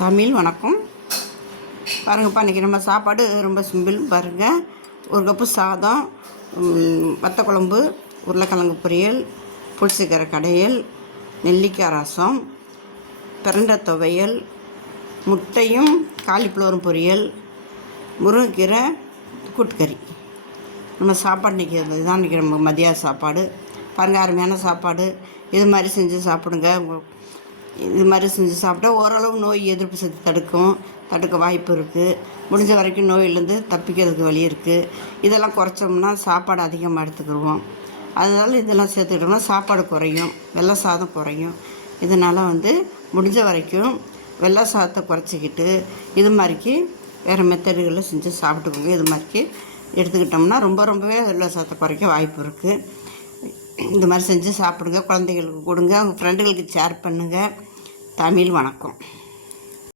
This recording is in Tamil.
தமிழ் வணக்கம். பாருங்கப்பா இன்றைக்கி நம்ம சாப்பாடு ரொம்ப சிம்பிள் பாருங்கள் ஒரு கப்பு சாதம் வத்த குழம்பு உருளைக்கிழங்கு பொரியல் புளிச்சக்கீரை கடையல் நெல்லிக்காய் ரசம் பிரண்டை துவையல் முட்டையும் காலிஃப்ளவரும் பொரியல் முருங்கைக்கீரை கூட்டுக்கறி. நம்ம சாப்பாடு இன்றைக்கி இதுதான் இன்றைக்கி நம்ம மதிய சாப்பாடு. பாருங்கள் அருமையான சாப்பாடு. இது மாதிரி செஞ்சு சாப்பிடுங்க. உங்கள் இது மாதிரி செஞ்சு சாப்பிட்டா ஓரளவு நோய் எதிர்ப்பு சக்தி தடுக்கும். தடுக்க வாய்ப்பு இருக்குது முடிஞ்ச வரைக்கும் நோயிலேருந்து தப்பிக்கிறதுக்கு வழி இருக்குது இதெல்லாம் குறைச்சோம்னா சாப்பாடு அதிகமாக எடுத்துக்கிடுவோம் அதனால் இதெல்லாம் சேர்த்துக்கிட்டோம்னா சாப்பாடு குறையும். வெள்ளை சாதம் குறையும். இதனால் வந்து முடிஞ்ச வரைக்கும் வெள்ளை சாதத்தை குறைச்சிக்கிட்டு இது மாதிரிக்கு வேறு மெத்தடுகளில் செஞ்சு சாப்பிட்டுக்கோங்க. இது மாதிரிக்கு எடுத்துக்கிட்டோம்னா ரொம்ப ரொம்பவே வெள்ளை சாதத்தை குறைக்க வாய்ப்பு இருக்குது இந்த மாதிரி செஞ்சு சாப்பிடுங்க. குழந்தைகளுக்கு கொடுங்க. உங்கள் ஃப்ரெண்டுகளுக்கு ஷேர் பண்ணுங்கள் தமிழ் வணக்கம்.